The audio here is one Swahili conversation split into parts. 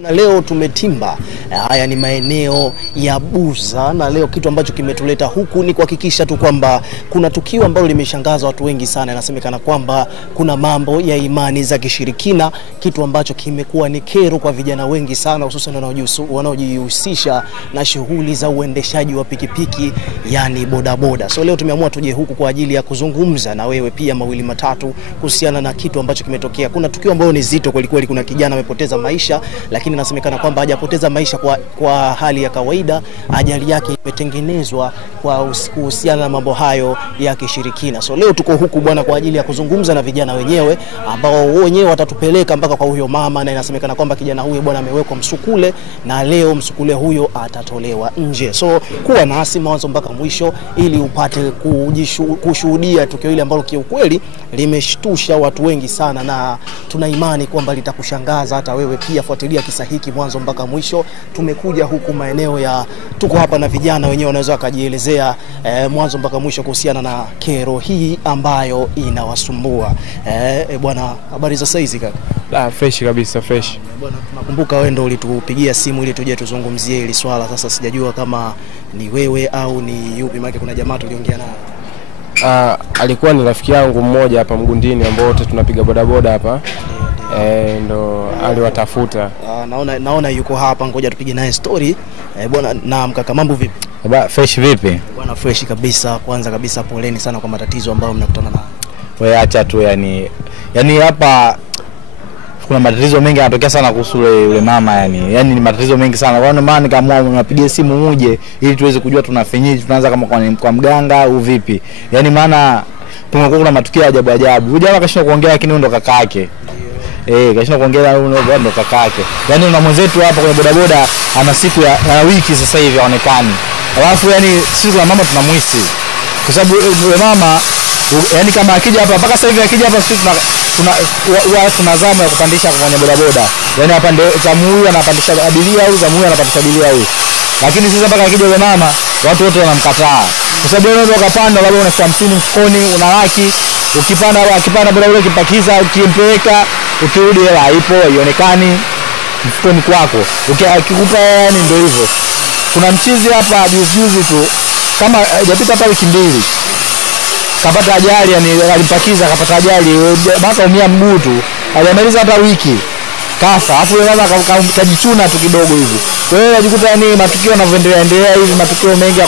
Na leo tumetimba, haya ni maeneo ya Buza, na leo kitu ambacho kimetuleta huku ni kuhakikisha tu kwamba kuna tukio ambalo limeshangaza watu wengi sana. Inasemekana kwamba kuna mambo ya imani za kishirikina, kitu ambacho kimekuwa ni kero kwa vijana wengi sana, hususan wanaojihusisha na shughuli za uendeshaji wa pikipiki, yani bodaboda. So leo tumeamua tuje huku kwa ajili ya kuzungumza na wewe pia mawili matatu kuhusiana na kitu ambacho kimetokea. Kuna tukio ambalo ni zito kweli kweli, kuna kijana amepoteza maisha, lakini nasemekana kwamba hajapoteza maisha kwa hali ya kawaida. Ajali yake imetengenezwa kwa kuhusiana na mambo hayo ya kishirikina. So leo tuko huku bwana kwa ajili ya kuzungumza na vijana wenyewe ambao wenyewe watatupeleka mpaka kwa huyo mama, na inasemekana kwamba kijana huyo bwana amewekwa msukule, na leo msukule huyo atatolewa nje. So kuwa nasi mwanzo mpaka mwisho ili upate kushuhudia tukio hili ambalo kiukweli limeshtusha watu wengi sana, na tuna imani kwamba litakushangaza hata wewe pia. Fuatilia kisa hiki mwanzo mpaka mwisho. Tumekuja huku maeneo ya, tuko hapa na vijana wenyewe wanaweza kujielezea mwanzo mpaka mwisho kuhusiana na kero hii ambayo inawasumbua. Bwana, habari za saizi kaka? Fresh kabisa, fresh. Bwana, tunakumbuka wewe ndio ulitupigia simu ili tuje tuzungumzie hili swala. Sasa sijajua kama ni wewe au ni yupi, maana kuna jamaa tuliongea naye. Alikuwa ni rafiki yangu mmoja hapa Mgundini ambao wote tunapiga bodaboda hapa. Ndo aliwatafuta. Naona yuko hapa, ngoja tupige naye story. Bwana, na mkaka, mambo vipi? Fresh vipi? Bwana, fresh kabisa. Kwanza kabisa poleni sana kwa matatizo ambayo mnakutana nayo. Wewe acha tu, yani hapa kuna matatizo mengi yanatokea sana kuhusu yule mama, yani ni matatizo mengi sana. Kwa maana nikaamua napigia simu uje ili tuweze kujua tunafanyaje, tunaanza kama kwa mganga au vipi. Yani maana kuna matukio ajabu ajabu. Huyu jamaa kashinda kuongea, lakini ndo kaka yake. Kashinda kuongea, ndo kaka yake. Yani na mwenzetu hapa kwenye bodaboda ana siku ya wiki sasa hivi haonekani. Alafu yani sisi kwa mama tunamuhisi. Kwa sababu yule mama yani kama akija hapa mpaka sasa hivi akija hapa sisi tuna zamu ya kupandisha kwenye bodaboda. Yani hapa ndio zamu huyu anapandisha abiria au zamu huyu anapandisha abiria huyu. Lakini sasa mpaka akija yule mama watu wote wanamkataa. Kwa sababu wewe unaweza ukapanda labda una 50 mfukoni, una laki, akipanda bodaboda kipakiza, ukimpeleka, ukirudi hela haipo, haionekani mfukoni kwako. Akikupa yani ndio hivyo. Kuna mchizi hapa juzi tu kama hajapita hata wiki mbili kapata ajali, yani alipakiza kapata ajali, mpaka umia mguu tu, alimaliza hata wiki kafa. Afu yeye kajichuna tu kidogo hivi. Kwa hiyo unajikuta yani matukio yanavyoendelea hivi, matukio mengi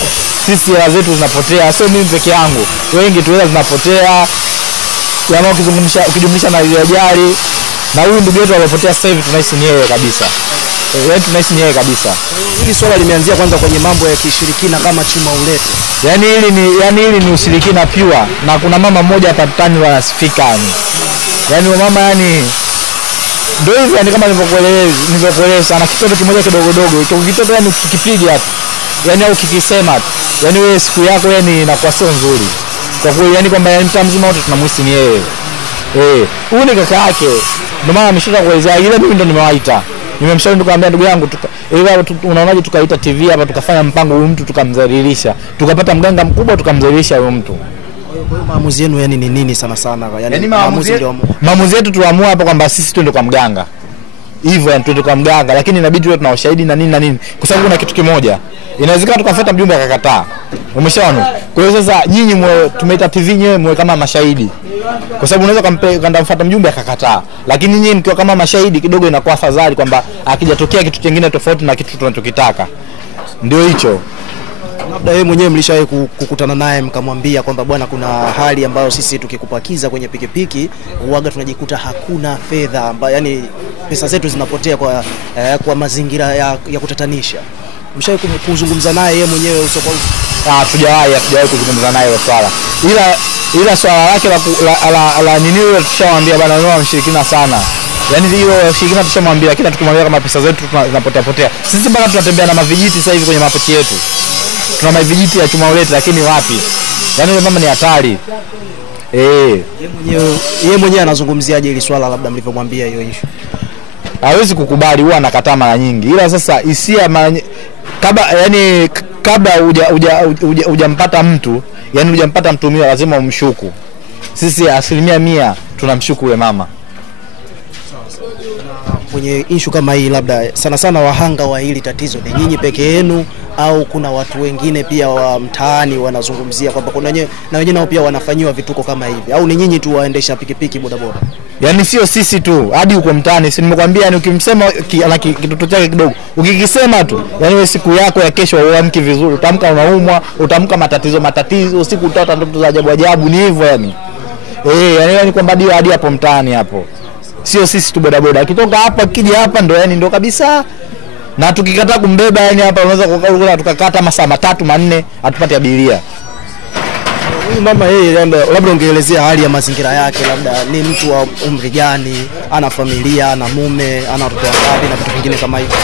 sisi hela zetu zinapotea. Sio mimi peke yangu, wengi tu hela zinapotea. Jamaa ukijumlisha na ile ajali, na huyu ndugu yetu alipotea sasa hivi tunahisi ni yeye kabisa. Tunahisi ni yeye kabisa. Hili swala limeanzia kwanza kwenye mambo ya kishirikina kama chuma ulete. Yani hili ni ushirikina pure, na kuna mama mmoja hapa mtani wanasifika yani mama yani ndio hivi, yani kama nilivyokueleza ana kitoto kimoja kidogo dogo, kitoto yani ukikipiga hapo yani au kikisema yani wewe siku yako yani inakuwa sio nzuri kwa kweli, yani kwamba mtu mzima wote tunamhisi ni yeye. Huyu ni kaka yake, ndio maana ameshinda kuelezea. Ile mimi ndo nimewaita, nimemshauri nikamwambia ndugu yangu unaonaje tukaita TV hapa tukafanya mpango huyu mtu tukamdhalilisha, tukapata mganga mkubwa tukamdhalilisha huyo mtu. Kwa hiyo maamuzi yenu yani ni nini sana sana? Yani maamuzi yetu tuamua hapa kwamba sisi twende kwa mganga. Hivyo yani twende kwa mganga, lakini inabidi tuwe tuna ushahidi na nini. Kwa sababu kuna kitu kimoja, inawezekana tukafuata mjumbe akakataa. Umeshaona? Kwa hiyo sasa nyinyi tumeita TV nyewe mwe kama mashahidi. Kwa sababu unaweza kumfuata mjumbe akakataa, lakini nyinyi mkiwa kama mashahidi kidogo inakuwa afadhali kwamba akijatokea kitu kingine tofauti na kitu tunachokitaka. Ndio hicho. Labda wewe mwenyewe mlishawahi kukutana naye mkamwambia kwamba bwana, kuna hali ambayo sisi tukikupakiza kwenye pikipiki huaga tunajikuta hakuna fedha, yani pesa zetu zinapotea kwa mazingira ya kutatanisha. Mshawahi kuzungumza naye yeye mwenyewe uso kwa uso? Hatujawahi kuzungumza naye kwa swala. Ila swala lake la nini yule tushamwambia bwana, wewe mshirikina sana. Yani hiyo shirikina tushamwambia, lakini tukumwambia kama pesa zetu zinapotea. Sisi bwana tunatembea na mavijiti sasa hivi kwenye mapochi yetu. Tuna mavijiti ya chuma ulete, lakini wapi? Yani yule mama ni hatari. Yeye mwenyewe anazungumziaje hili swala, labda mlivyomwambia hiyo issue? Hawezi kukubali, huwa anakataa mara nyingi. Ila sasa hisia kabla hujampata mtu, yani hujampata mtumio lazima umshuku. Sisi 100% tunamshuku yule mama. kwenye issue kama hii, labda sana sana wahanga wa hili tatizo ni nyinyi peke yenu au kuna watu wengine pia wa mtaani wanazungumzia kwamba kuna na wenyewe nao pia wanafanyiwa vituko kama hivi, au ni nyinyi tu waendesha pikipiki bodaboda? Yani sio sisi tu, hadi uko mtaani. Si nimekwambia, yani ukimsema ana kitoto chake kidogo, ukikisema tu, yani wewe siku yako ya kesho uamki vizuri, utamka unaumwa, utamka matatizo, usiku utata ndoto za ajabu, ni hivyo yani. Yani kwamba hadi hapo mtaani hapo. Sio sisi tu bodaboda. Akitoka hapa kija hapa ndo yani ndo kabisa. Na tukikataa kumbeba yani hapa unaweza kukaa tukakata masaa 3 4 atupate abiria. Huyu mama yeye labda ungeelezea hali ya mazingira yake, labda ni mtu wa umri gani, ana familia, ana mume, ana watoto wangapi na vitu vingine kama hivyo?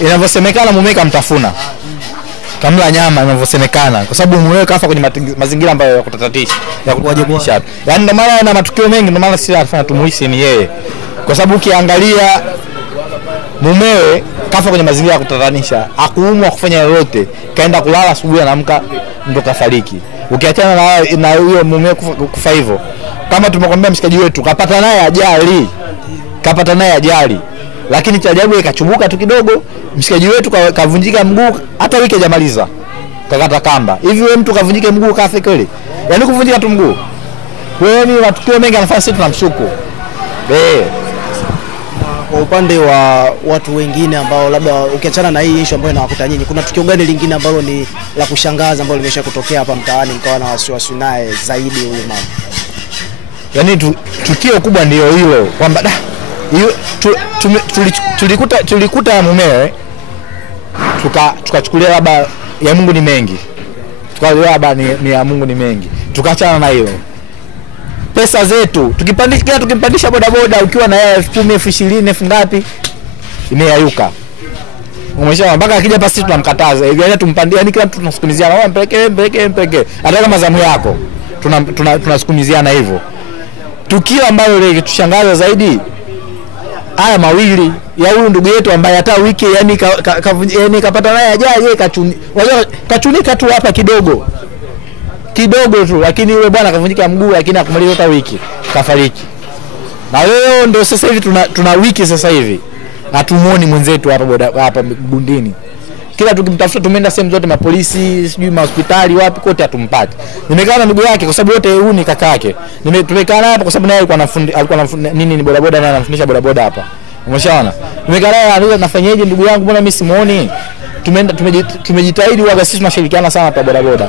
Inavyosemekana mume kamtafuna. Kamla nyama inavyosemekana, kwa sababu mume kafa kwenye mazingira ambayo ya kutatatisha, ya kuwajibisha. Yaani ndio maana na matukio mengi, ndio maana sisi tunafanya tumuhisi ni yeye. Kwa sababu ukiangalia mumewe kafa kwenye mazingira ya kutatanisha, hakuumwa kufanya lolote, kaenda kulala asubuhi anaamka ndo kafariki. Ukiachana na huyo mume kufa hivyo, kama tumekwambia mshikaji wetu kapata naye ajali, lakini cha ajabu ikachubuka tu kidogo, mshikaji wetu kavunjika mguu, hata wiki hajamaliza kakata kamba. Hivi wewe mtu kavunjike mguu kafa kweli? Yaani kuvunjika tu mguu. Wewe ni matukio mengi anafanya, sisi tunamshuku. Kwa upande wa watu wengine ambao labda ukiachana na hii issue ambayo inawakuta nyinyi, kuna tukio gani lingine ambalo ni la kushangaza ambalo limesha kutokea hapa mtaani mkawa na wasiwasi naye zaidi huyu mama? Yaani tukio kubwa ndio hilo kwamba tulikuta ya mumewe tukachukulia labda ya Mungu ni mengi. Tukaelewa labda ni ya Mungu ni mengi. Tukaachana na hilo. Pesa zetu tukimpandisha bodaboda ukiwa na 10,000 20,000 ngapi imeyayuka. Umeshaona mpaka akija pasi tunamkataza. Yaani tumpandie, yani kila mtu tunasukumiziana, wewe mpeleke. Hata kama zamu yako tunasukumiziana hivyo. Tukio ambalo lile tushangaza zaidi haya mawili ya huyu ndugu yetu ambaye hata wiki yani kapata naye ajali, yeye kachunika tu hapa kidogo tu, lakini yule bwana kavunjika mguu, lakini akumaliza hata wiki kafariki. Na leo ndio sasa hivi tuna wiki sasa hivi hatumuoni mwenzetu hapa Bundini. Kila tukimtafuta tumeenda sehemu zote, mapolisi sijui hospitali wapi, kote hatumpati. Nimekaa na ndugu yake kwa sababu yote huyu ni kaka yake. Tumekaa naye kwa sababu naye alikuwa nini ni bodaboda, na anafundisha bodaboda hapa. Umeshaona? Tumekaa naye anauliza nafanyaje ndugu yangu, mbona mimi simuoni? Tumejitahidi waga, sisi tunashirikiana sana kwa bodaboda.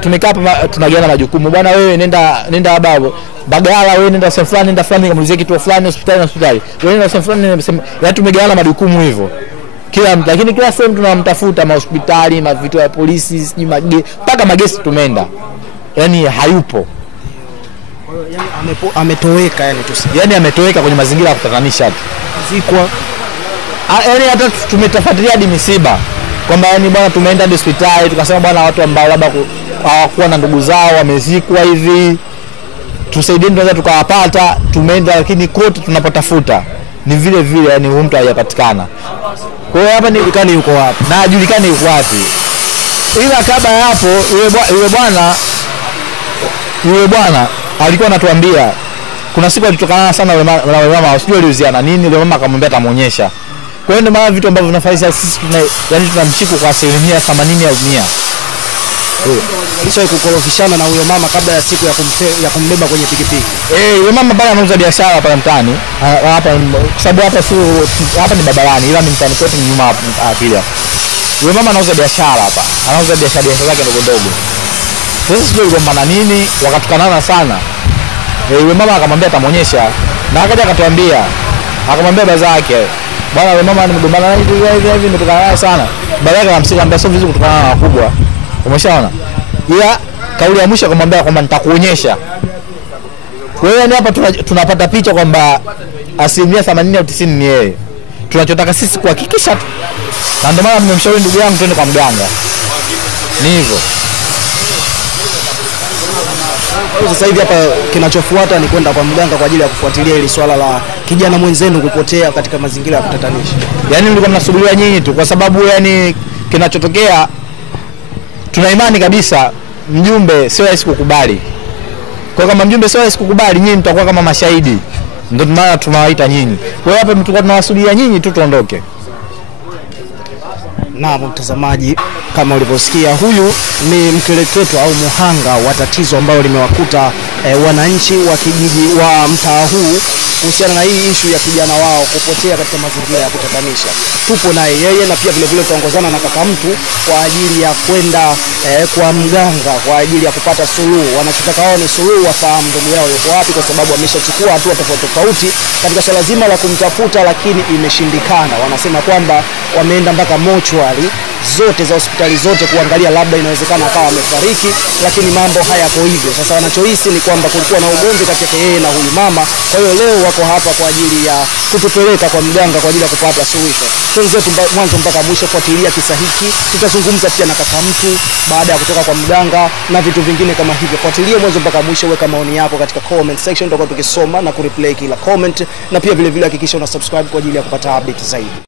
Tumekaa hapa tunagawana majukumu. Bwana wewe nenda babo Bagala, wewe nenda sehemu fulani, nenda fulani kamulizie kitu fulani, hospitali. Wewe nenda sehemu fulani, yaani tumegawana majukumu hivyo. Lakini kila sehemu tunamtafuta, hospitali, vituo vya polisi, sijui mpaka magesi tumeenda. Yaani hayupo. Yani ametoweka yani tuseme. Yaani ametoweka kwenye mazingira ya kutatanisha tu. Zikwa. Yaani hata tumetafuatilia hadi misiba. Kwamba yani bwana tumeenda hospitali tukasema bwana watu ambao labda hawakuwa na ndugu zao wamezikwa hivi, tusaidie tunaweza tukawapata, tumeenda, lakini kote tunapotafuta ni vile yani mtu hajapatikana. Kwa hiyo hapa nijulikane yuko wapi na ajulikane yuko wapi. Ila kabla hapo yule bwana alikuwa anatuambia kuna siku alitokana sana na mama, usijue aliuziana nini, yule mama akamwambia atamuonyesha. Kwa hiyo ndio maana vitu ambavyo tunafanya sisi yani tunamshika kwa 80% au 100. Alishawahi kukorofishana na huyo mama kabla ya siku ya kumbeba kwenye pikipiki. Yule mama pale anauza biashara pale mtaani. Hapa kwa sababu hapa ni barabarani, ila ni mtaani kwetu nyuma hapa pia. Yule mama anauza biashara hapa. Anauza biashara zake ndogo. Sasa sijui aligombana nini, wakatukanana sana. Yule mama akamwambia atamuonyesha. Na akaja akatuambia, akamwambia baba zake, bwana yule mama nimegombana hivi nimetukana sana. Baba yake anamsikia sio vizuri kutokana na wakubwa. Umeshaona? Ila kauli ya mwisho akamwambia kwamba nitakuonyesha. Kwa hiyo ni hapa tunapata picha kwamba 80% au 90% ni yeye. Tunachotaka sisi kuhakikisha tu. Na ndio maana nimemshauri ndugu yangu twende kwa mganga. Ni hivyo. Sasa hivi hapa kinachofuata ni kwenda kwa mganga kwa ajili ya kufuatilia ile swala la kijana mwenzenu kupotea katika mazingira ya kutatanisha. Yaani mlikuwa mnasubiria nyinyi tu kwa sababu yani kinachotokea tuna imani kabisa mjumbe sio rahisi kukubali. Kwa kama mjumbe sio rahisi kukubali, nyinyi mtakuwa kama mashahidi. Ndio maana tunawaita nyinyi. Kwa hiyo hapa tulikuwa tunawasubiria nyinyi tu tuondoke. Naam, mtazamaji, kama ulivyosikia, huyu ni mkereketo au muhanga wa tatizo ambalo limewakuta wananchi wa kijiji wa mtaa huu kuhusiana na hii issue ya kijana wao kupotea katika mazingira ya kutatanisha. Tupo naye yeye na pia vile vile tutaongozana na kaka mtu kwa ajili ya kwenda kwa mganga kwa ajili ya kupata suluhu. Wanachotaka wao ni suluhu, wafahamu ndugu yao yuko wapi, kwa sababu ameshachukua hatua tofauti katika swala zima la kumtafuta, lakini imeshindikana. Wanasema kwamba wameenda mpaka mochwari zote za hospitali zote kuangalia labda inawezekana akawa amefariki, lakini mambo hayako hivyo. Sasa wanachohisi ni kwamba kulikuwa na ugomvi kati yake yeye na huyu mama. Kwa hiyo leo wako hapa kwa ajili ya kutupeleka kwa mganga kwa ajili ya kupata suluhisho. Tuanze mwanzo mpaka mwisho, fuatilia kisa hiki. Tutazungumza pia na kaka mtu baada ya kutoka kwa mganga na vitu vingine kama hivyo. Fuatilia mwanzo mpaka mwisho, weka maoni yako katika comment section, tutakuwa tukisoma na kureplay kila comment, na pia vile vile hakikisha una subscribe kwa ajili ya kupata update zaidi.